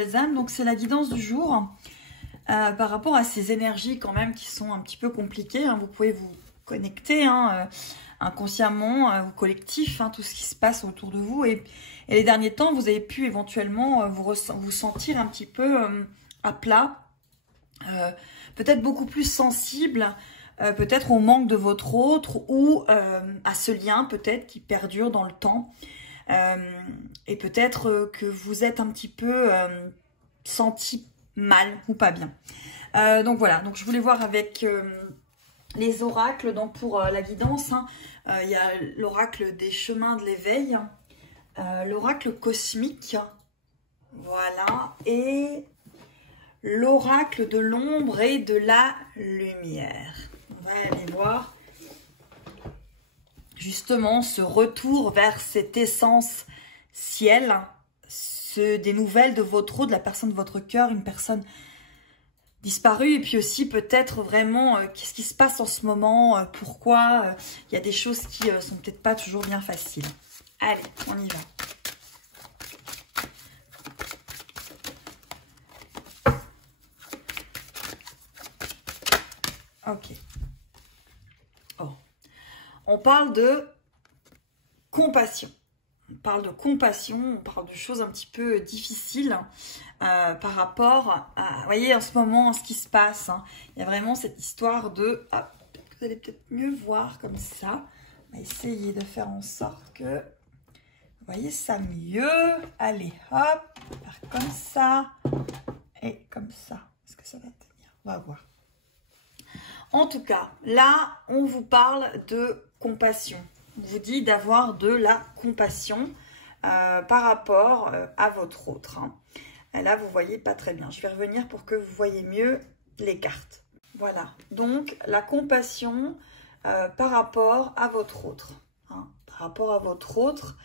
belles âmes. Donc c'est la guidance du jour par rapport à ces énergies quand même qui sont un petit peu compliquées. Vous pouvez vous connecter inconsciemment au collectif, tout ce qui se passe autour de vous. Et les derniers temps, vous avez pu éventuellement vous sentir un petit peu à plat, peut-être beaucoup plus sensible, peut-être au manque de votre autre ou à ce lien peut-être qui perdure dans le temps. Et peut-être que vous êtes un petit peu senti mal ou pas bien. Donc voilà, donc je voulais voir avec les oracles donc pour la guidance. Il y a l'oracle des chemins de l'éveil, l'oracle cosmique, voilà, et l'oracle de l'ombre et de la lumière. On va aller voir justement ce retour vers cette essence ciel, des nouvelles de votre autre, de la personne de votre cœur, une personne disparue, et puis aussi peut-être vraiment qu'est-ce qui se passe en ce moment, pourquoi il y a des choses qui sont peut-être pas toujours bien faciles. Allez, on y va. Ok. Oh. On parle de compassion. On parle de compassion, on parle de choses un petit peu difficiles par rapport à, vous voyez, en ce moment, ce qui se passe. Il y a vraiment cette histoire de... Ah, vous allez peut-être mieux voir comme ça. On va essayer de faire en sorte que vous voyez ça mieux. Allez, hop, faire comme ça et comme ça. Est-ce que ça va tenir? On va voir. En tout cas, là, on vous parle de compassion. On vous dit d'avoir de la compassion par rapport à votre autre. Et là, vous ne voyez pas très bien. Je vais revenir pour que vous voyez mieux les cartes. Voilà. Donc, la compassion par rapport à votre autre. Par rapport à votre autre,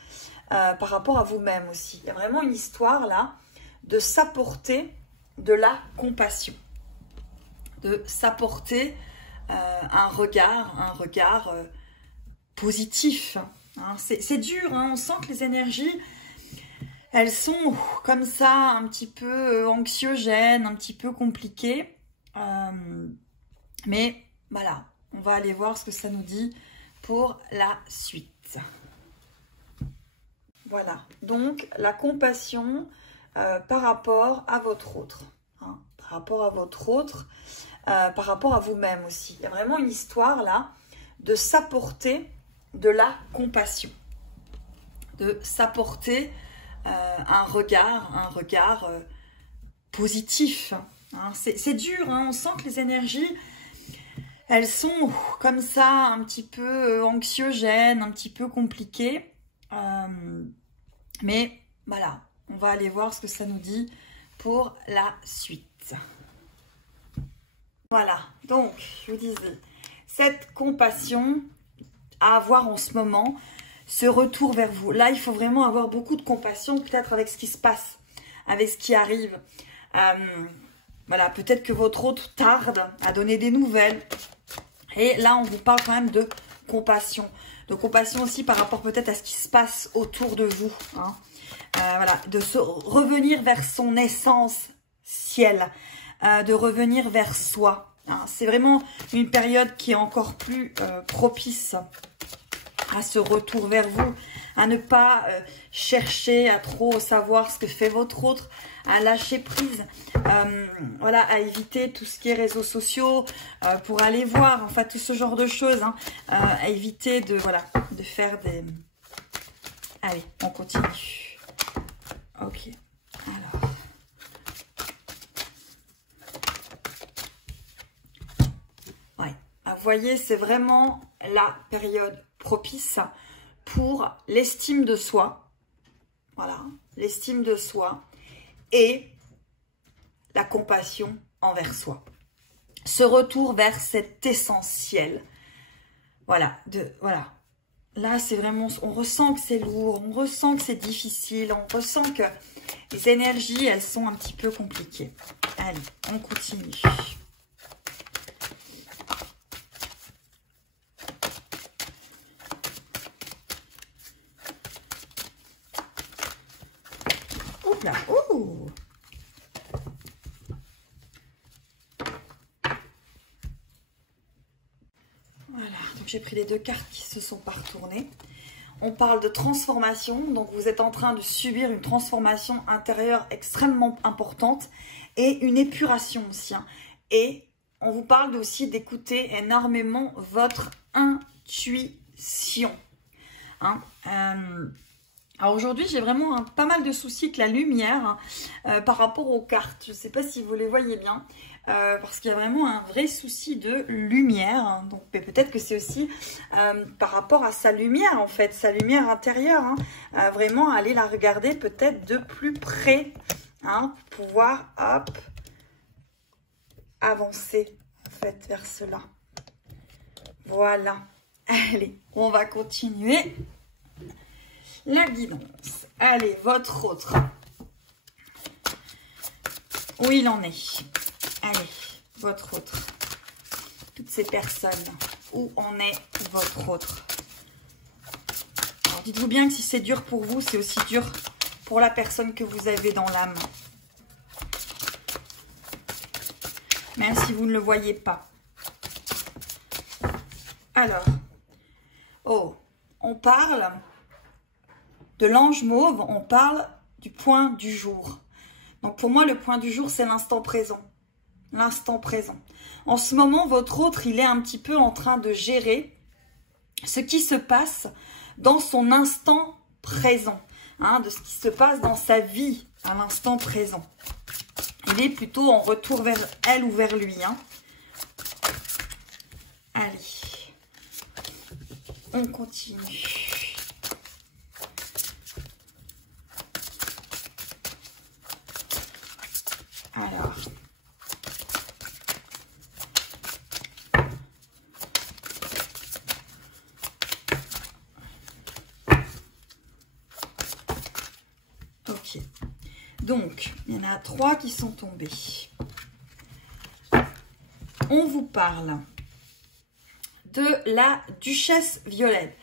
par rapport à vous-même aussi. Il y a vraiment une histoire là de s'apporter de la compassion. De s'apporter un regard positif. C'est dur, on sent que les énergies, elles sont comme ça, un petit peu anxiogènes, un petit peu compliquées. Mais voilà, on va aller voir ce que ça nous dit pour la suite. Voilà, donc la compassion par rapport à votre autre. Par rapport à votre autre, par rapport à vous-même aussi. Il y a vraiment une histoire là de s'apporter de la compassion, de s'apporter un regard positif. C'est dur, on sent que les énergies, elles sont comme ça, un petit peu anxiogènes, un petit peu compliquées. Mais voilà, on va aller voir ce que ça nous dit pour la suite. Voilà, donc je vous disais, cette compassion à avoir en ce moment, ce retour vers vous. Là, il faut vraiment avoir beaucoup de compassion, peut-être avec ce qui se passe, avec ce qui arrive. Voilà, peut-être que votre autre tarde à donner des nouvelles. Et là, on vous parle quand même de compassion. De compassion aussi par rapport peut-être à ce qui se passe autour de vous. Voilà, de se revenir vers son essence ciel. De revenir vers soi. C'est vraiment une période qui est encore plus propice à ce retour vers vous, à ne pas chercher à trop savoir ce que fait votre autre, à lâcher prise, voilà, à éviter tout ce qui est réseaux sociaux pour aller voir, enfin tout ce genre de choses, à éviter de, voilà, de faire des... Allez, on continue. Ok, alors... Vous voyez, c'est vraiment la période propice pour l'estime de soi. Voilà, l'estime de soi et la compassion envers soi. Ce retour vers cet essentiel. Voilà, voilà. Là, c'est vraiment, on ressent que c'est lourd, on ressent que c'est difficile, on ressent que les énergies, elles sont un petit peu compliquées. Allez, on continue. Là. Ouh. j'ai pris les deux cartes qui se sont pas retournées. On parle de transformation, donc vous êtes en train de subir une transformation intérieure extrêmement importante et une épuration aussi. Hein. Et on vous parle aussi d'écouter énormément votre intuition. Hein. Alors aujourd'hui, j'ai vraiment pas mal de soucis avec la lumière par rapport aux cartes. Je ne sais pas si vous les voyez bien, parce qu'il y a vraiment un vrai souci de lumière. Hein. Donc peut-être que c'est aussi par rapport à sa lumière, en fait, sa lumière intérieure. Hein. Vraiment aller la regarder peut-être de plus près, hein, pour pouvoir, hop, avancer, en fait, vers cela. Voilà. Allez, on va continuer. La guidance. Allez, votre autre. Où il en est? Allez, votre autre. Toutes ces personnes. Où en est votre autre? Alors, dites-vous bien que si c'est dur pour vous, c'est aussi dur pour la personne que vous avez dans l'âme. Même si vous ne le voyez pas. Alors, oh, on parle de l'ange mauve, on parle du point du jour. Donc pour moi, le point du jour, c'est l'instant présent. L'instant présent. En ce moment, votre autre, il est un petit peu en train de gérer ce qui se passe dans son instant présent. Hein, de ce qui se passe dans sa vie à l'instant présent. Il est plutôt en retour vers elle ou vers lui. Hein. Allez. On continue. Alors, ok. Donc, il y en a 3 qui sont tombés. On vous parle de la duchesse Violette.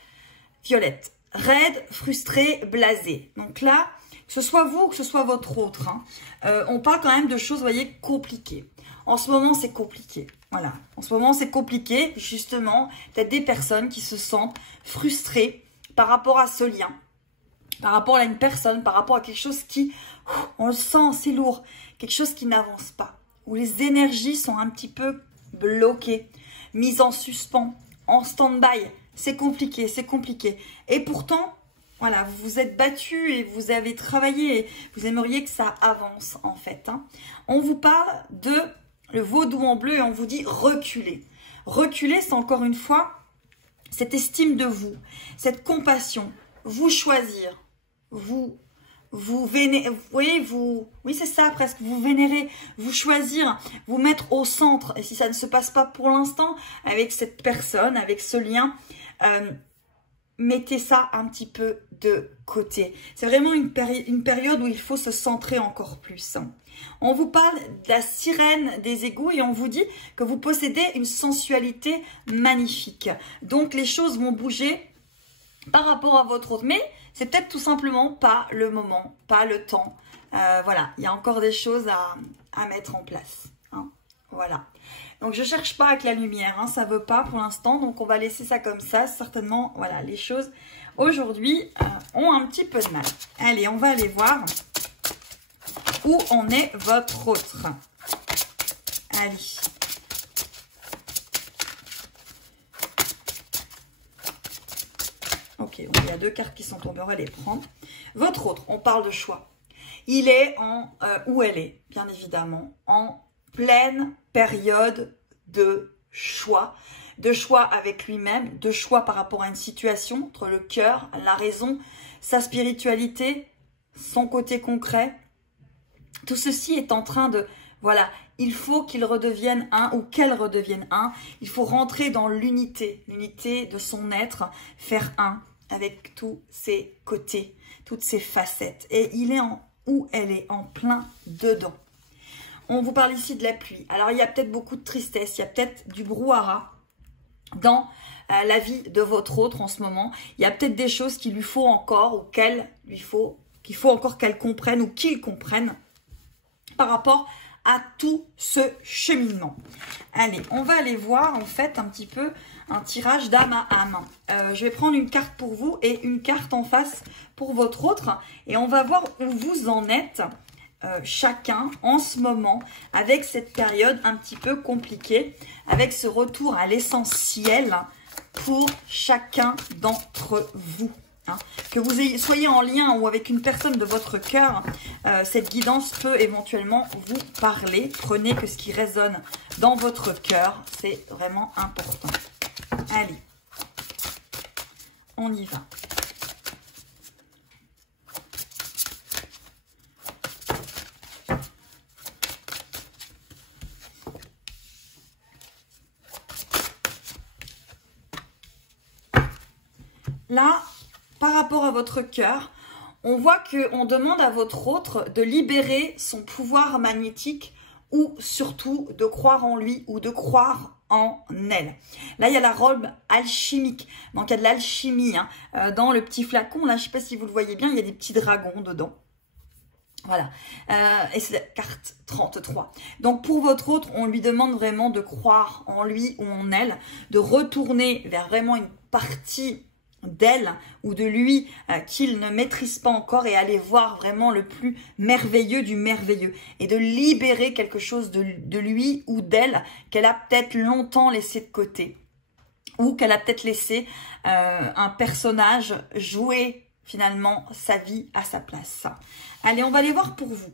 Raide, frustrée, blasée. Donc là, que ce soit vous ou que ce soit votre autre, hein, on parle quand même de choses, vous voyez, compliquées. En ce moment, c'est compliqué. Voilà. En ce moment, c'est compliqué. Justement, peut-être des personnes qui se sentent frustrées par rapport à ce lien, par rapport à une personne, par rapport à quelque chose qui, on le sent, c'est lourd, quelque chose qui n'avance pas, où les énergies sont un petit peu bloquées, mises en suspens, en stand-by. C'est compliqué, c'est compliqué. Et pourtant, voilà, vous vous êtes battu et vous avez travaillé et vous aimeriez que ça avance en fait. Hein. On vous parle de le vaudou en bleu et on vous dit reculer. Reculer, c'est encore une fois cette estime de vous, cette compassion, vous choisir, vous vénérer, vous voyez, oui c'est ça presque, vous vénérer, vous choisir, vous mettre au centre. Et si ça ne se passe pas pour l'instant avec cette personne, avec ce lien, mettez ça un petit peu de côté. C'est vraiment une période où il faut se centrer encore plus. On vous parle de la sirène des égouts et on vous dit que vous possédez une sensualité magnifique. Donc les choses vont bouger par rapport à votre autre. Mais c'est peut-être tout simplement pas le moment, pas le temps. Voilà, il y a encore des choses à mettre en place. Hein. Voilà. Donc, je cherche pas avec la lumière, hein, ça veut pas pour l'instant. Donc, on va laisser ça comme ça. Certainement, voilà, les choses aujourd'hui ont un petit peu de mal. Allez, on va aller voir où en est votre autre. Allez. Ok, donc il y a 2 cartes qui sont tombées, on va les prendre. Votre autre, on parle de choix. Il est en, où elle est, bien évidemment, en pleine période de choix avec lui-même, de choix par rapport à une situation, entre le cœur, la raison, sa spiritualité, son côté concret. Tout ceci est en train de, voilà, il faut qu'il redevienne un ou qu'elle redevienne un. Il faut rentrer dans l'unité, l'unité de son être, faire un avec tous ses côtés, toutes ses facettes. Et il est en, où elle est, en plein dedans. On vous parle ici de la pluie. Alors, il y a peut-être beaucoup de tristesse, il y a peut-être du brouhaha dans la vie de votre autre en ce moment. Il y a peut-être des choses qu'il lui faut encore ou qu'il faut encore qu'elle comprenne ou qu'il comprenne par rapport à tout ce cheminement. Allez, on va aller voir en fait un petit peu un tirage d'âme à âme. Je vais prendre une carte pour vous et une carte en face pour votre autre. Et on va voir où vous en êtes chacun en ce moment avec cette période un petit peu compliquée, avec ce retour à l'essentiel pour chacun d'entre vous. Hein. Que vous soyez en lien ou avec une personne de votre cœur, cette guidance peut éventuellement vous parler. Prenez que ce qui résonne dans votre cœur, c'est vraiment important. Allez, on y va. Là, par rapport à votre cœur, on voit qu'on demande à votre autre de libérer son pouvoir magnétique ou surtout de croire en lui ou de croire en elle. Là, il y a la robe alchimique. Donc, il y a de l'alchimie hein. Dans le petit flacon. Là, je ne sais pas si vous le voyez bien, il y a des petits dragons dedans. Voilà. Et c'est la carte 33. Donc, pour votre autre, on lui demande vraiment de croire en lui ou en elle, de retourner vers vraiment une partie d'elle ou de lui qu'il ne maîtrise pas encore et aller voir vraiment le plus merveilleux du merveilleux et de libérer quelque chose de lui ou d'elle qu'elle a peut-être longtemps laissé de côté ou qu'elle a peut-être laissé un personnage jouer finalement sa vie à sa place. Allez, on va aller voir pour vous.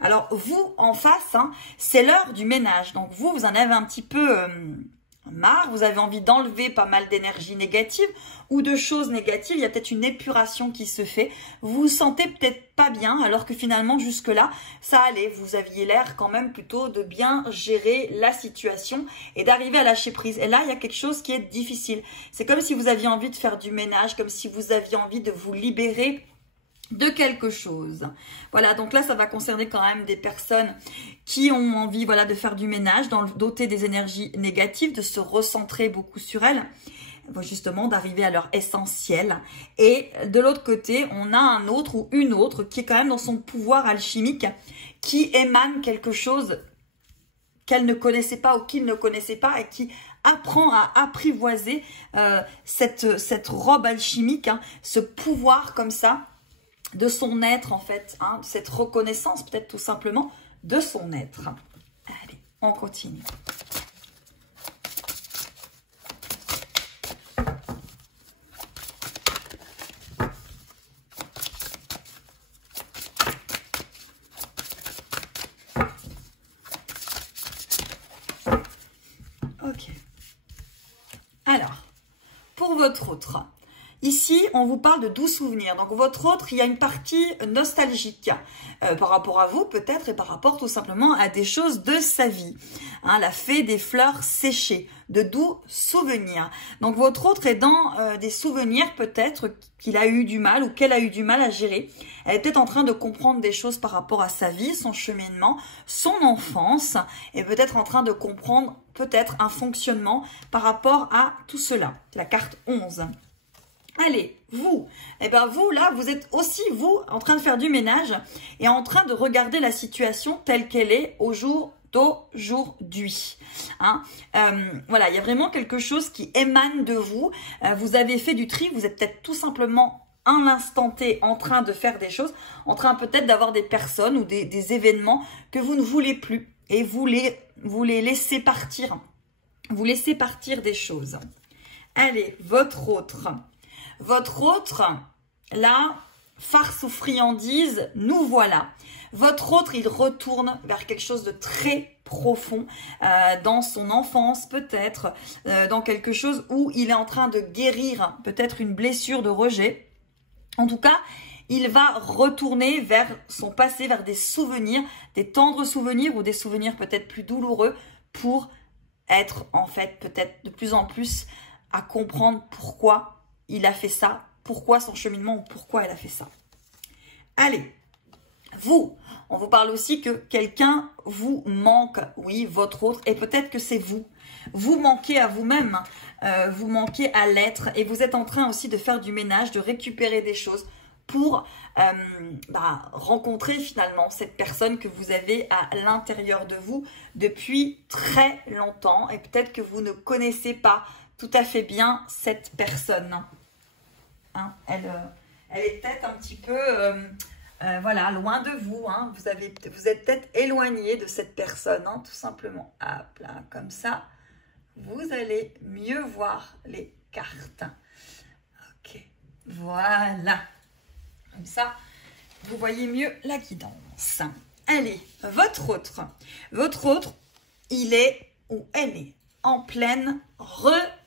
Alors vous en face, hein, c'est l'heure du ménage. Donc vous en avez un petit peu marre, vous avez envie d'enlever pas mal d'énergie négative ou de choses négatives, il y a peut-être une épuration qui se fait, vous vous sentez peut-être pas bien alors que finalement jusque-là ça allait, vous aviez l'air quand même plutôt de bien gérer la situation et d'arriver à lâcher prise. Et là il y a quelque chose qui est difficile, c'est comme si vous aviez envie de faire du ménage, comme si vous aviez envie de vous libérer de quelque chose. Voilà, donc là, ça va concerner quand même des personnes qui ont envie, voilà, de faire du ménage, d'ôter des énergies négatives, de se recentrer beaucoup sur elles, justement, d'arriver à leur essentiel. Et de l'autre côté, on a un autre ou une autre qui est quand même dans son pouvoir alchimique, qui émane quelque chose qu'elle ne connaissait pas ou qu'il ne connaissait pas et qui apprend à apprivoiser cette robe alchimique, hein, ce pouvoir comme ça, de son être en fait, hein, cette reconnaissance peut-être tout simplement de son être. Allez, on continue. Ok. Alors, pour votre autre, ici, on vous parle de doux souvenirs. Donc, votre autre, il y a une partie nostalgique par rapport à vous, peut-être, et par rapport tout simplement à des choses de sa vie. Hein, la fée des fleurs séchées, de doux souvenirs. Donc, votre autre est dans des souvenirs, peut-être, qu'il a eu du mal ou qu'elle a eu du mal à gérer. Elle est peut-être en train de comprendre des choses par rapport à sa vie, son cheminement, son enfance, et peut-être en train de comprendre, peut-être, un fonctionnement par rapport à tout cela. La carte 11. Allez, vous, eh ben vous là, vous êtes aussi, vous, en train de faire du ménage et en train de regarder la situation telle qu'elle est au jour d'aujourd'hui. Hein. Voilà, il y a vraiment quelque chose qui émane de vous. Vous avez fait du tri, vous êtes peut-être tout simplement à l'instant T en train de faire des choses, en train peut-être d'avoir des personnes ou des événements que vous ne voulez plus et vous les laissez partir. Vous laissez partir des choses. Allez, votre autre. Votre autre, là, farce ou friandise, nous voilà. Votre autre, il retourne vers quelque chose de très profond, dans son enfance peut-être, dans quelque chose où il est en train de guérir peut-être une blessure de rejet. En tout cas, il va retourner vers son passé, vers des souvenirs, des tendres souvenirs ou des souvenirs peut-être plus douloureux pour être en fait peut-être de plus en plus à comprendre pourquoi il a fait ça, pourquoi son cheminement ou pourquoi elle a fait ça. Allez, vous, on vous parle aussi que quelqu'un vous manque, oui, votre autre, et peut-être que c'est vous. Vous manquez à vous-même, vous manquez à l'être, et vous êtes en train aussi de faire du ménage, de récupérer des choses pour rencontrer finalement cette personne que vous avez à l'intérieur de vous depuis très longtemps, et peut-être que vous ne connaissez pas tout à fait bien cette personne. Hein, elle est peut-être un petit peu voilà, loin de vous. Hein. Vous êtes peut-être éloigné de cette personne, hein, tout simplement. Hop là, comme ça, vous allez mieux voir les cartes. Ok, voilà. Comme ça, vous voyez mieux la guidance. Allez, votre autre, il est ou elle est en pleine renaissance.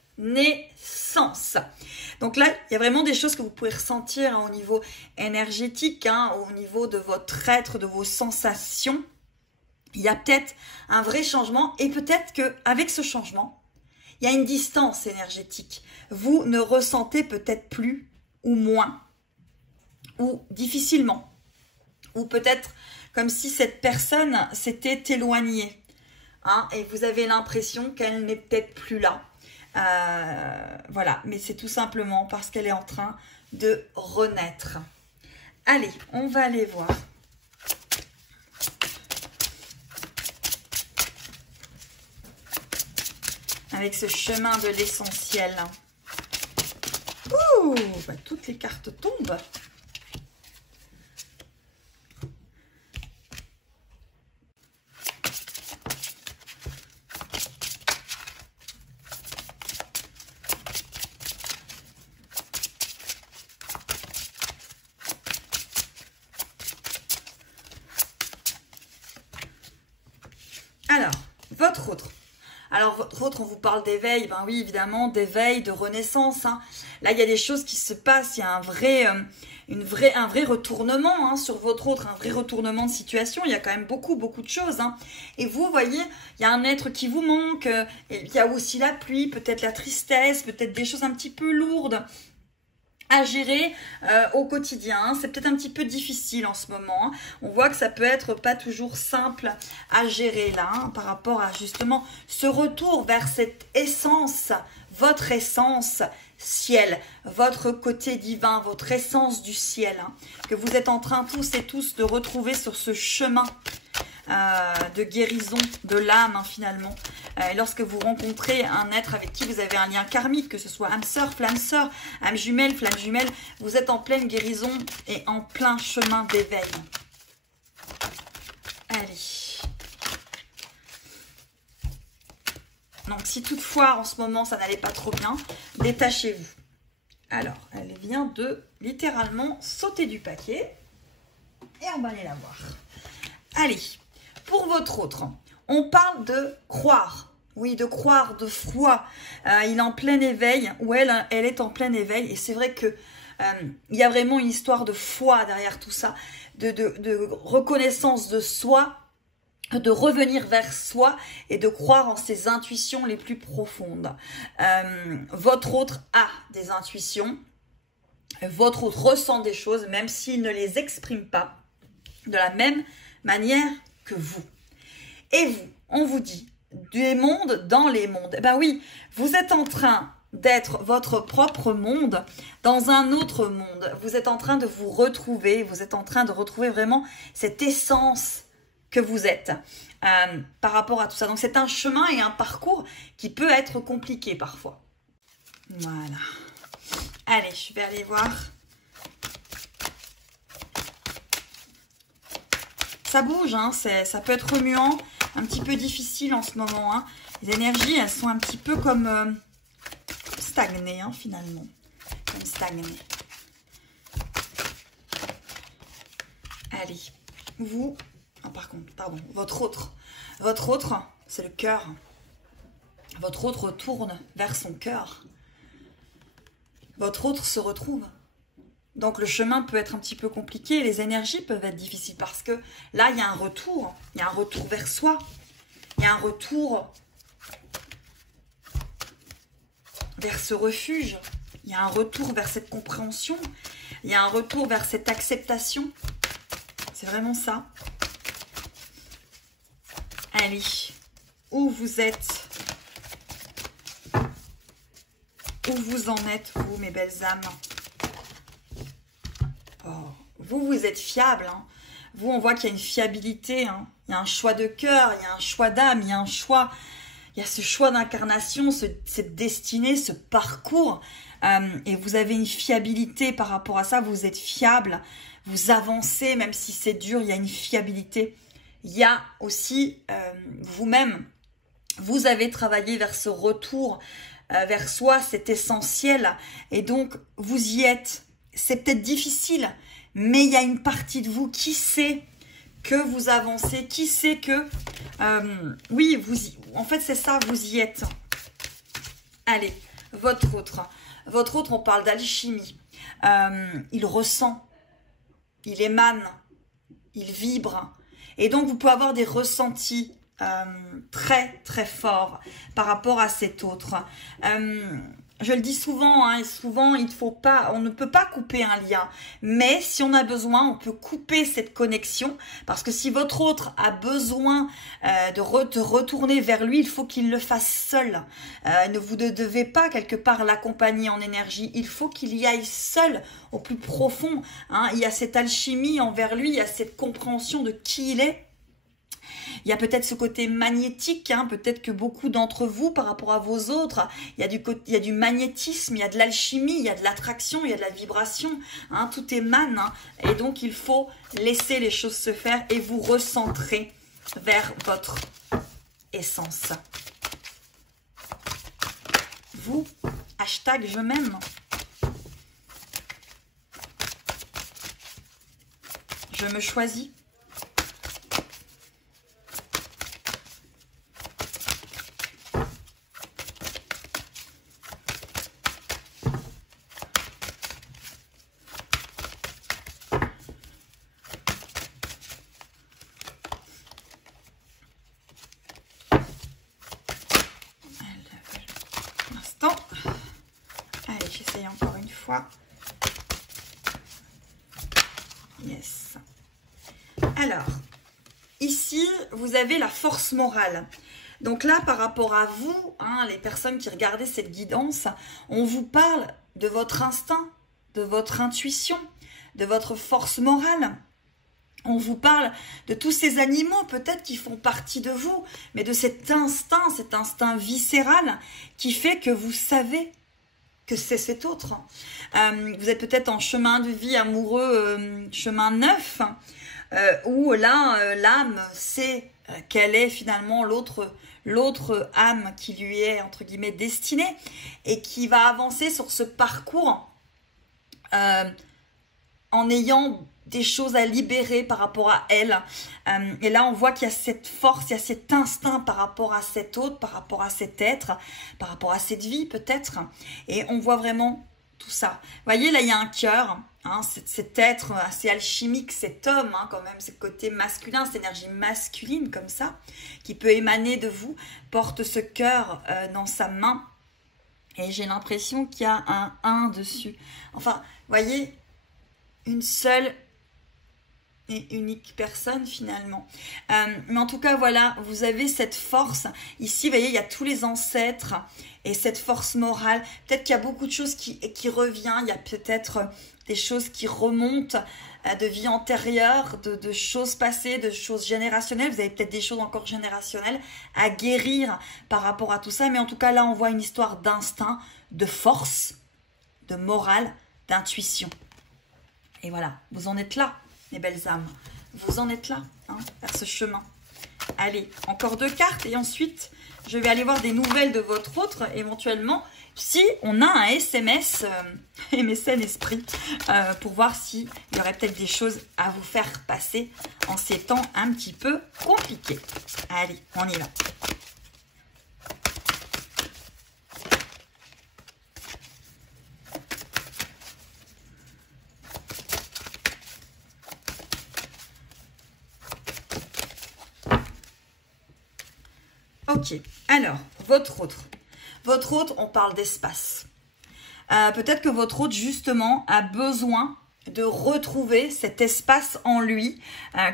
Donc là, il y a vraiment des choses que vous pouvez ressentir hein, au niveau énergétique, hein, au niveau de votre être, de vos sensations. Il y a peut-être un vrai changement et peut-être qu'avec ce changement, il y a une distance énergétique. Vous ne ressentez peut-être plus ou moins ou difficilement ou peut-être comme si cette personne s'était éloignée. Hein, et vous avez l'impression qu'elle n'est peut-être plus là. Voilà, mais c'est tout simplement parce qu'elle est en train de renaître. Allez, on va aller voir. Avec ce chemin de l'essentiel. Ouh, bah, toutes les cartes tombent. Alors, votre autre, on vous parle d'éveil. Ben oui, évidemment, d'éveil, de renaissance. Hein. Là, il y a des choses qui se passent. Il y a un vrai retournement hein, sur votre autre, un vrai retournement de situation. Il y a quand même beaucoup de choses. Hein. Et vous voyez, il y a un être qui vous manque. Il y a aussi la pluie, peut-être la tristesse, peut-être des choses un petit peu lourdes à gérer au quotidien. C'est peut-être un petit peu difficile en ce moment. Hein. On voit que ça peut être pas toujours simple à gérer là, hein, par rapport à justement ce retour vers cette essence, votre essence ciel, votre côté divin, votre essence du ciel, hein, que vous êtes en train tous et tous de retrouver sur ce chemin de guérison de l'âme hein, finalement. Et lorsque vous rencontrez un être avec qui vous avez un lien karmique, que ce soit âme sœur, flamme sœur, âme jumelle, flamme jumelle, vous êtes en pleine guérison et en plein chemin d'éveil. Allez. Donc si toutefois en ce moment ça n'allait pas trop bien, détachez-vous. Alors, elle vient de littéralement sauter du paquet et on va aller la voir. Allez. Pour votre autre, on parle de croire. Oui, de croire, de foi. Il est en plein éveil, ou elle est en plein éveil. Et c'est vrai que il y a vraiment une histoire de foi derrière tout ça, de reconnaissance de soi, de revenir vers soi et de croire en ses intuitions les plus profondes. Votre autre a des intuitions. Votre autre ressent des choses, même s'il ne les exprime pas de la même manière que vous. Et vous, on vous dit, des mondes dans les mondes. Ben oui, vous êtes en train d'être votre propre monde dans un autre monde. Vous êtes en train de vous retrouver, vous êtes en train de retrouver vraiment cette essence que vous êtes par rapport à tout ça. Donc c'est un chemin et un parcours qui peut être compliqué parfois. Voilà. Allez, je vais aller voir. Ça bouge, hein, ça peut être remuant, un petit peu difficile en ce moment. Hein. Les énergies, elles sont un petit peu comme stagnées, hein, finalement. Comme stagnées. Allez, vous... Oh, pardon, votre autre, c'est le cœur. Votre autre tourne vers son cœur. Votre autre se retrouve. Donc le chemin peut être un petit peu compliqué, les énergies peuvent être difficiles parce que là, il y a un retour vers soi, il y a un retour vers ce refuge, il y a un retour vers cette compréhension, il y a un retour vers cette acceptation. C'est vraiment ça. Allez, où vous êtes, où vous en êtes, vous, mes belles âmes. Oh, vous êtes fiable. Hein. Vous, on voit qu'il y a une fiabilité. Hein. Il y a un choix de cœur, il y a un choix d'âme, il y a un choix il y a ce choix d'incarnation, cette destinée, ce parcours. Et vous avez une fiabilité par rapport à ça. Vous êtes fiable. Vous avancez, même si c'est dur, il y a une fiabilité. Il y a aussi vous-même. Vous avez travaillé vers ce retour vers soi, c'est essentiel. Et donc, vous y êtes. C'est peut-être difficile, mais il y a une partie de vous qui sait que vous avancez, qui sait que... oui, en fait, c'est ça, vous y êtes. Allez, votre autre. Votre autre, on parle d'alchimie. Il ressent, il émane, il vibre. Et donc, vous pouvez avoir des ressentis très, très forts par rapport à cet autre. Je le dis souvent, hein, et souvent, on ne peut pas couper un lien. Mais si on a besoin, on peut couper cette connexion. Parce que si votre autre a besoin de retourner vers lui, il faut qu'il le fasse seul. Vous ne devez pas quelque part l'accompagner en énergie. Il faut qu'il y aille seul au plus profond. Hein. Il y a cette alchimie envers lui, il y a cette compréhension de qui il est. Il y a peut-être ce côté magnétique, hein, peut-être que beaucoup d'entre vous, par rapport à vos autres, il y a du magnétisme, il y a de l'alchimie, il y a de l'attraction, il y a de la vibration, hein, tout émane. Hein, et donc, il faut laisser les choses se faire et vous recentrer vers votre essence. Vous, hashtag je m'aime. Je me choisis. Allez, j'essaye encore une fois. Yes. Alors, ici, vous avez la force morale. Donc là, par rapport à vous, hein, les personnes qui regardez cette guidance, on vous parle de votre instinct, de votre intuition, de votre force morale. On vous parle de tous ces animaux peut-être qui font partie de vous, mais de cet instinct viscéral qui fait que vous savez que c'est cet autre. Vous êtes peut-être en chemin de vie amoureux, chemin neuf, où là, l'âme sait quelle est finalement l'autre âme qui lui est, entre guillemets, destinée et qui va avancer sur ce parcours en ayant des choses à libérer par rapport à elle. Et là, on voit qu'il y a cette force, il y a cet instinct par rapport à cet autre, par rapport à cet être, par rapport à cette vie peut-être. Et on voit vraiment tout ça. Vous voyez, là, il y a un cœur, hein, cet être assez alchimique, cet homme, hein, quand même, ce côté masculin, cette énergie masculine comme ça, qui peut émaner de vous, porte ce cœur dans sa main. Et j'ai l'impression qu'il y a un 1 dessus. Enfin, vous voyez, une seule et unique personne finalement. Mais en tout cas, voilà, vous avez cette force. Ici, vous voyez, il y a tous les ancêtres et cette force morale. Peut-être qu'il y a beaucoup de choses qui reviennent. Il y a peut-être des choses qui remontent de vie antérieure, de choses passées, de choses générationnelles. Vous avez peut-être des choses encore générationnelles à guérir par rapport à tout ça. Mais en tout cas, là, on voit une histoire d'instinct, de force, de morale, d'intuition. Et voilà, vous en êtes là. Mes belles âmes, vous en êtes là, hein, vers ce chemin. Allez, encore 2 cartes et ensuite, je vais aller voir des nouvelles de votre autre, éventuellement, si on a un SMS MSN Esprit, pour voir s'il y aurait peut-être des choses à vous faire passer en ces temps un petit peu compliqués. Allez, on y va. Ok, alors, votre autre. Votre autre, on parle d'espace. Peut-être que votre autre, justement, a besoin de retrouver cet espace en lui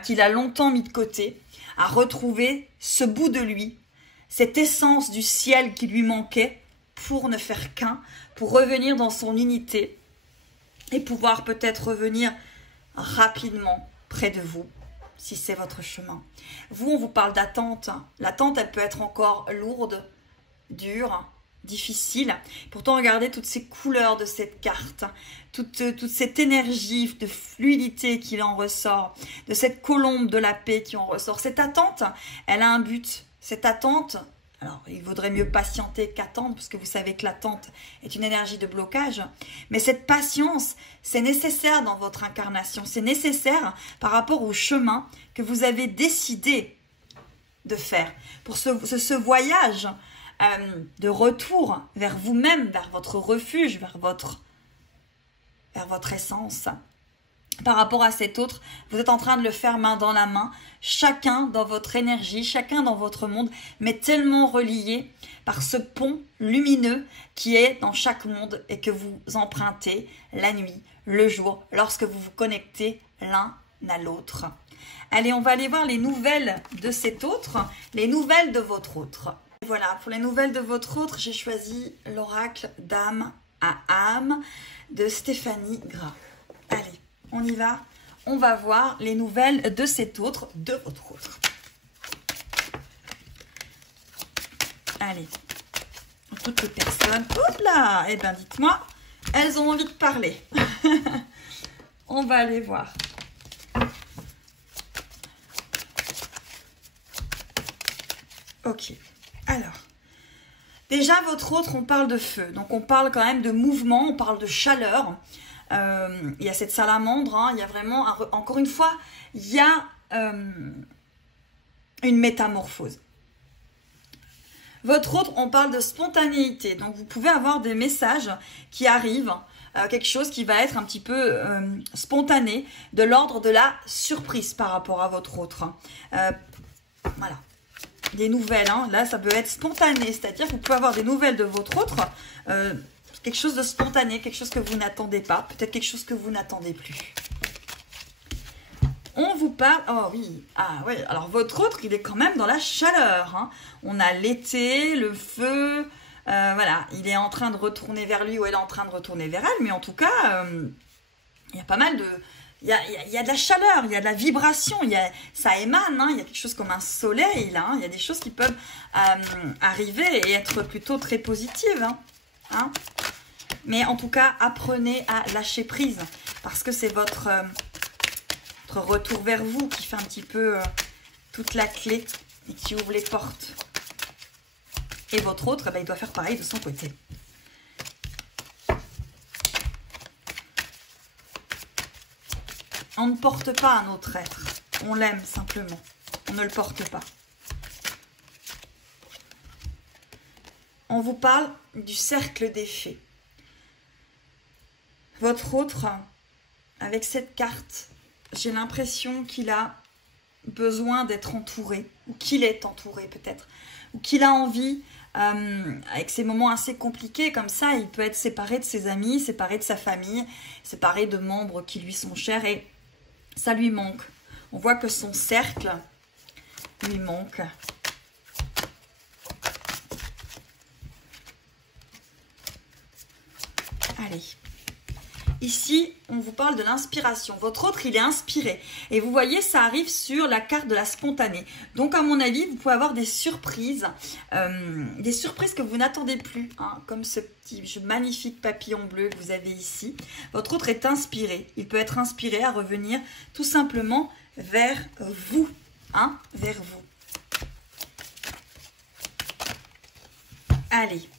qu'il a longtemps mis de côté, à retrouver ce bout de lui, cette essence du ciel qui lui manquait pour ne faire qu'un, pour revenir dans son unité et pouvoir peut-être revenir rapidement près de vous. si c'est votre chemin. Vous, on vous parle d'attente. L'attente, elle peut être encore lourde, dure, difficile. Pourtant, regardez toutes ces couleurs de cette carte, toute cette énergie de fluidité qui en ressort, de cette colombe de la paix qui en ressort. Cette attente, elle a un but. Cette attente, alors il vaudrait mieux patienter qu'attendre, parce que vous savez que l'attente est une énergie de blocage. Mais cette patience, c'est nécessaire dans votre incarnation. C'est nécessaire par rapport au chemin que vous avez décidé de faire. Pour ce voyage de retour vers vous-même, vers votre refuge, vers votre essence. Par rapport à cet autre, vous êtes en train de le faire main dans la main, chacun dans votre énergie, chacun dans votre monde, mais tellement relié par ce pont lumineux qui est dans chaque monde et que vous empruntez la nuit, le jour, lorsque vous vous connectez l'un à l'autre. Allez, on va aller voir les nouvelles de cet autre, les nouvelles de votre autre. Voilà, pour les nouvelles de votre autre, j'ai choisi l'oracle d'âme à âme de Stéphanie Gras. Allez, on y va. On va voir les nouvelles de cet autre, de votre autre. Allez, toutes les personnes. Oups là, eh bien, dites-moi, elles ont envie de parler. On va aller voir. Ok. Alors, déjà, votre autre, on parle de feu. Donc, on parle quand même de mouvement, on parle de chaleur. Il y a cette salamandre, hein, il y a vraiment, encore une fois, il y a une métamorphose. Votre autre, on parle de spontanéité. Donc, vous pouvez avoir des messages qui arrivent, quelque chose qui va être un petit peu spontané, de l'ordre de la surprise par rapport à votre autre. Voilà. Des nouvelles, hein. Là ça peut être spontané, c'est-à-dire que vous pouvez avoir des nouvelles de votre autre, quelque chose de spontané, quelque chose que vous n'attendez pas, peut-être quelque chose que vous n'attendez plus. On vous parle, oh oui, ah ouais, alors votre autre il est quand même dans la chaleur, hein. On a l'été, le feu, voilà, il est en train de retourner vers lui ou elle est en train de retourner vers elle, mais en tout cas, il y a pas mal de... Il y a de la chaleur, il y a de la vibration, ça émane, hein, il y a quelque chose comme un soleil, là, hein, il y a des choses qui peuvent arriver et être plutôt très positives. Hein. Mais en tout cas, apprenez à lâcher prise, parce que c'est votre retour vers vous qui fait un petit peu toute la clé et qui ouvre les portes. Et votre autre, il doit faire pareil de son côté. On ne porte pas un autre être. On l'aime simplement. On ne le porte pas. On vous parle du cercle des fées. Votre autre, avec cette carte, j'ai l'impression qu'il a besoin d'être entouré, ou qu'il est entouré peut-être, ou qu'il a envie, avec ces moments assez compliqués comme ça, il peut être séparé de ses amis, séparé de sa famille, séparé de membres qui lui sont chers et ça lui manque. On voit que son cercle lui manque. Allez. Ici, on vous parle de l'inspiration. Votre autre, il est inspiré. Et vous voyez, ça arrive sur la carte de la spontanée. Donc, à mon avis, vous pouvez avoir des surprises que vous n'attendez plus. Hein, comme ce petit magnifique papillon bleu que vous avez ici. Votre autre est inspiré. Il peut être inspiré à revenir tout simplement vers vous. Hein, vers vous. Allez.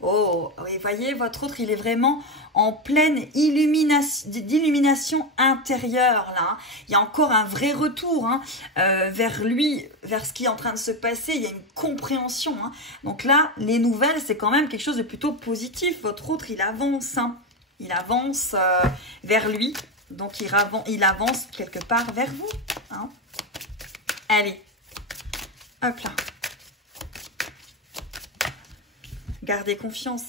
Oh, vous voyez, votre autre, il est vraiment en pleine d'illumination intérieure, là. Il y a encore un vrai retour hein, vers lui, vers ce qui est en train de se passer. Il y a une compréhension. Hein. Donc là, les nouvelles, c'est quand même quelque chose de plutôt positif. Votre autre, il avance. Hein. Il avance vers lui. Donc, il avance quelque part vers vous. Hein. Allez. Hop là. Gardez confiance.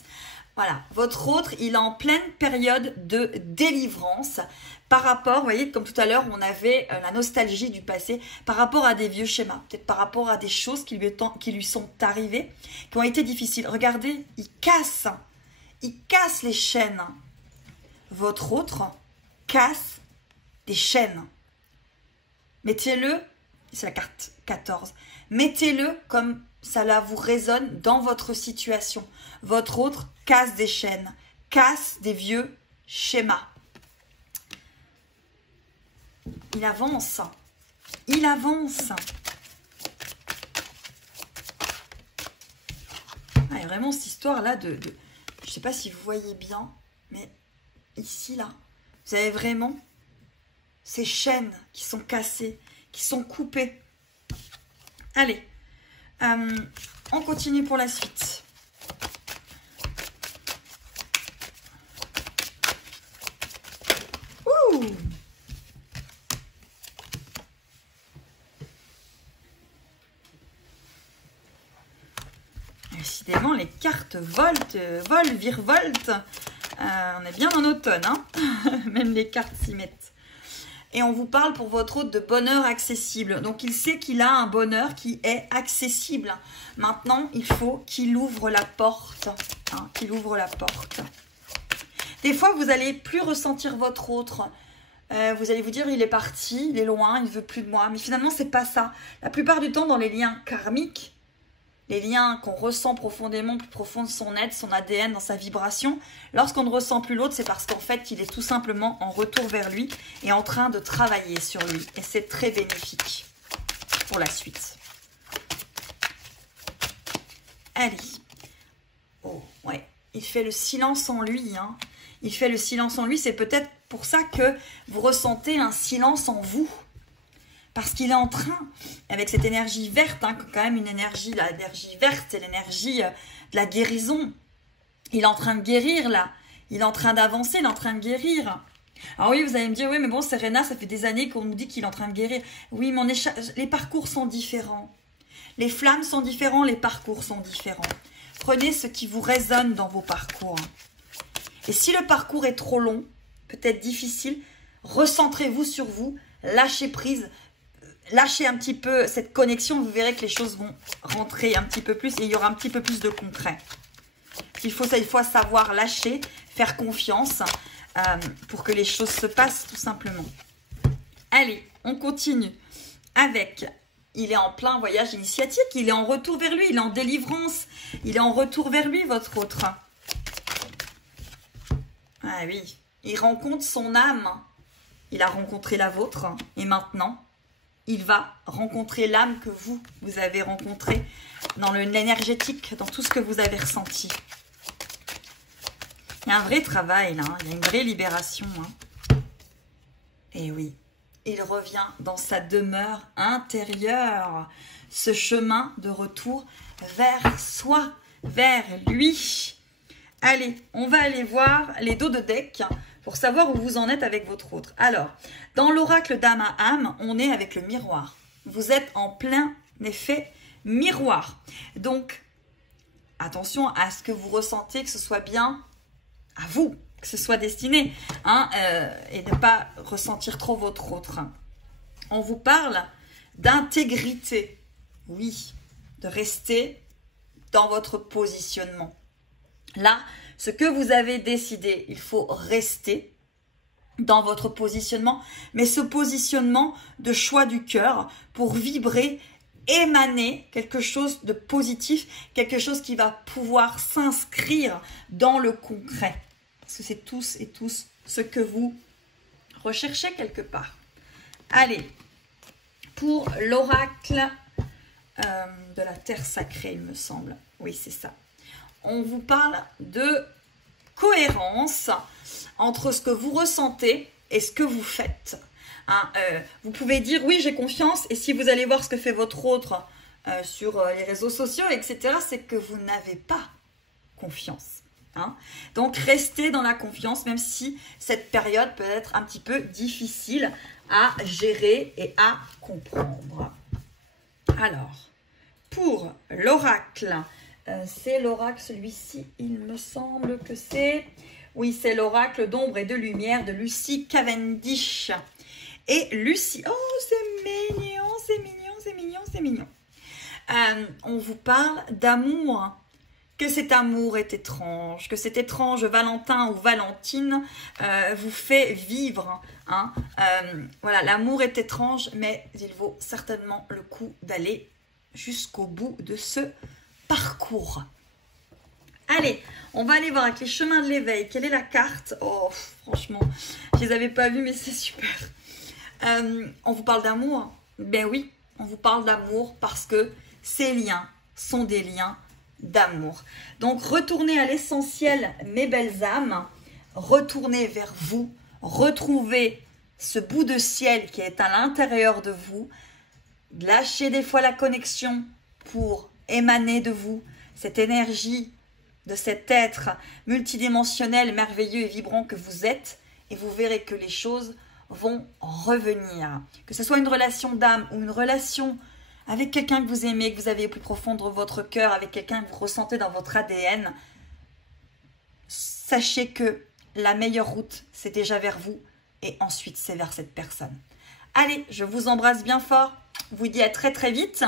Voilà, votre autre, il est en pleine période de délivrance par rapport, vous voyez, comme tout à l'heure, on avait la nostalgie du passé, par rapport à des vieux schémas, peut-être par rapport à des choses qui lui sont arrivées, qui ont été difficiles. Regardez, il casse les chaînes. Votre autre casse des chaînes. Mettez-le, c'est la carte 14, mettez-le comme ça là vous résonne dans votre situation. Votre autre casse des chaînes, casse des vieux schémas. Il avance. Il avance. Ah, il y a vraiment cette histoire-là je ne sais pas si vous voyez bien, mais ici, là, vous avez vraiment ces chaînes qui sont cassées, qui sont coupées. Allez, on continue pour la suite. Ouh! Décidément, les cartes volent, virevoltent. On est bien en automne, hein. Même les cartes s'y mettent. Et on vous parle pour votre hôte de bonheur accessible. Donc, il sait qu'il a un bonheur qui est accessible. Maintenant, il faut qu'il ouvre la porte. Hein, qu'il ouvre la porte. Des fois, vous n'allez plus ressentir votre autre. Vous allez vous dire, il est parti, il est loin, il ne veut plus de moi. Mais finalement, c'est pas ça. La plupart du temps, dans les liens karmiques, les liens qu'on ressent profondément, plus profond de son être, son ADN, dans sa vibration, lorsqu'on ne ressent plus l'autre, c'est parce qu'en fait, il est tout simplement en retour vers lui et en train de travailler sur lui. Et c'est très bénéfique pour la suite. Allez. Oh, ouais. Il fait le silence en lui. Hein. Il fait le silence en lui. C'est peut-être pour ça que vous ressentez un silence en vous. Parce qu'il est en train, avec cette énergie verte, hein, quand même une énergie, l'énergie verte, c'est l'énergie de la guérison. Il est en train de guérir là, il est en train d'avancer, il est en train de guérir. Alors oui, vous allez me dire, oui mais bon Serena, ça fait des années qu'on nous dit qu'il est en train de guérir. Oui, mais les parcours sont différents. Les flammes sont différents, les parcours sont différents. Prenez ce qui vous résonne dans vos parcours. Et si le parcours est trop long, peut-être difficile, recentrez-vous sur vous, lâchez prise, lâchez un petit peu cette connexion, vous verrez que les choses vont rentrer un petit peu plus et il y aura un petit peu plus de concret. Il faut savoir lâcher, faire confiance pour que les choses se passent tout simplement. Allez, on continue avec, il est en plein voyage initiatique, il est en retour vers lui, il est en délivrance, il est en retour vers lui, votre autre. Ah oui, il rencontre son âme, il a rencontré la vôtre et maintenant, il va rencontrer l'âme que vous avez rencontrée dans l'énergétique, dans tout ce que vous avez ressenti. Il y a un vrai travail là, il y a une vraie libération. Hein. Et oui, il revient dans sa demeure intérieure, ce chemin de retour vers soi, vers lui. Allez, on va aller voir les dos de deck pour savoir où vous en êtes avec votre autre. Alors, dans l'oracle d'âme à âme, on est avec le miroir. Vous êtes en plein effet miroir. Donc, attention à ce que vous ressentez, que ce soit bien à vous, que ce soit destiné, hein, et ne pas ressentir trop votre autre. On vous parle d'intégrité, oui, de rester dans votre positionnement. Là, ce que vous avez décidé, il faut rester dans votre positionnement, mais ce positionnement de choix du cœur pour vibrer, émaner quelque chose de positif, quelque chose qui va pouvoir s'inscrire dans le concret. Parce que c'est tous et tous ce que vous recherchez quelque part. Allez, pour l'oracle de la terre sacrée, il me semble. Oui, c'est ça. On vous parle de cohérence entre ce que vous ressentez et ce que vous faites. Hein, vous pouvez dire oui, j'ai confiance, et si vous allez voir ce que fait votre autre sur les réseaux sociaux, etc., c'est que vous n'avez pas confiance. Hein. Donc, restez dans la confiance, même si cette période peut être un petit peu difficile à gérer et à comprendre. Alors, pour l'oracle, c'est l'oracle, celui-ci, il me semble que c'est... Oui, c'est l'oracle d'ombre et de lumière de Lucie Cavendish. Et Lucie... Oh, c'est mignon, c'est mignon, c'est mignon, c'est mignon. On vous parle d'amour que cet amour est étrange, que cet étrange Valentin ou Valentine vous fait vivre. Hein. Voilà, l'amour est étrange, mais il vaut certainement le coup d'aller jusqu'au bout de ce parcours. Allez, on va aller voir avec les chemins de l'éveil. Quelle est la carte? Oh, franchement, je les avais pas vus, mais c'est super. On vous parle d'amour? Ben oui, on vous parle d'amour parce que ces liens sont des liens d'amour. Donc, retournez à l'essentiel, mes belles âmes. Retournez vers vous. Retrouvez ce bout de ciel qui est à l'intérieur de vous. Lâchez des fois la connexion pour émaner de vous cette énergie de cet être multidimensionnel, merveilleux et vibrant que vous êtes. Et vous verrez que les choses vont revenir. Que ce soit une relation d'âme ou une relation avec quelqu'un que vous aimez, que vous avez au plus profond de votre cœur, avec quelqu'un que vous ressentez dans votre ADN, sachez que la meilleure route, c'est déjà vers vous et ensuite c'est vers cette personne. Allez, je vous embrasse bien fort. Je vous dis à très très vite.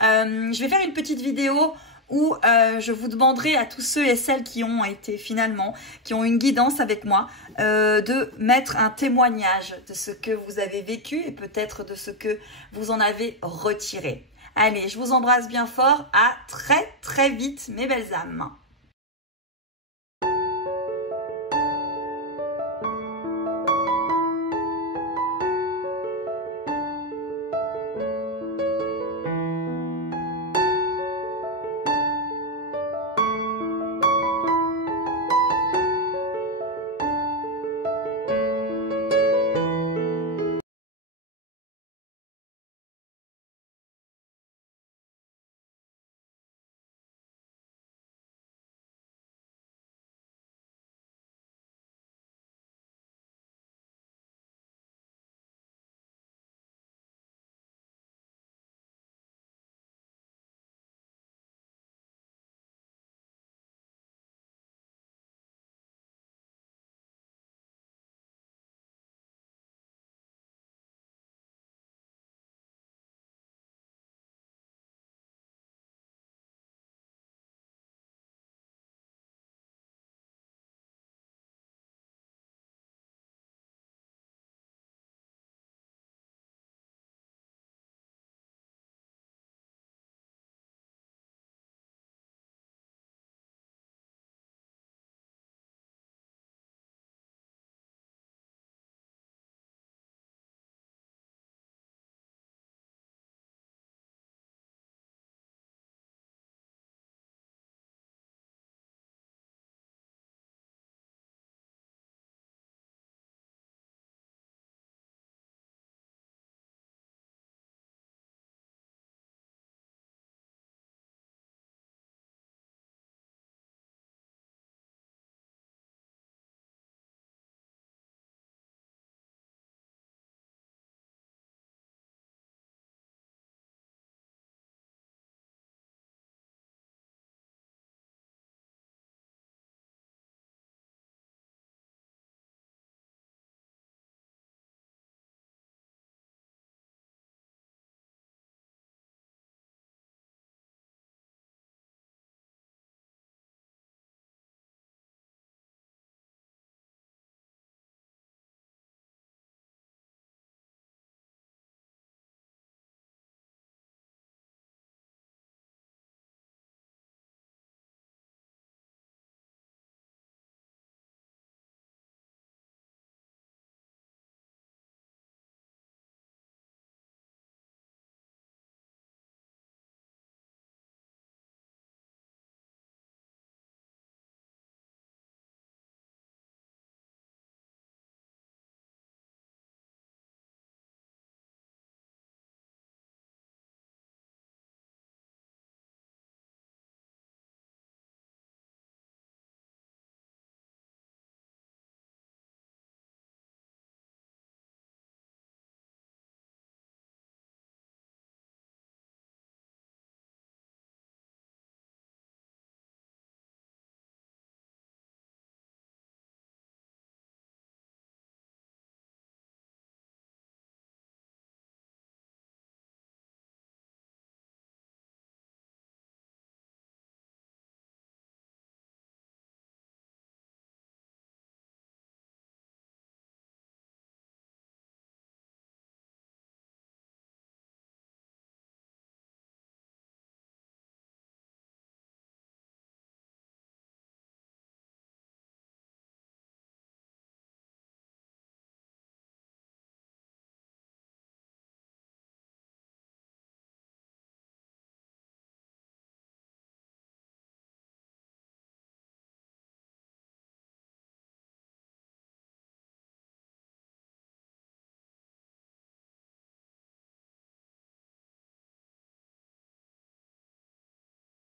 Je vais faire une petite vidéo où je vous demanderai à tous ceux et celles qui ont été finalement, qui ont une guidance avec moi, de mettre un témoignage de ce que vous avez vécu et peut-être de ce que vous en avez retiré. Allez, je vous embrasse bien fort. À très très vite, mes belles âmes.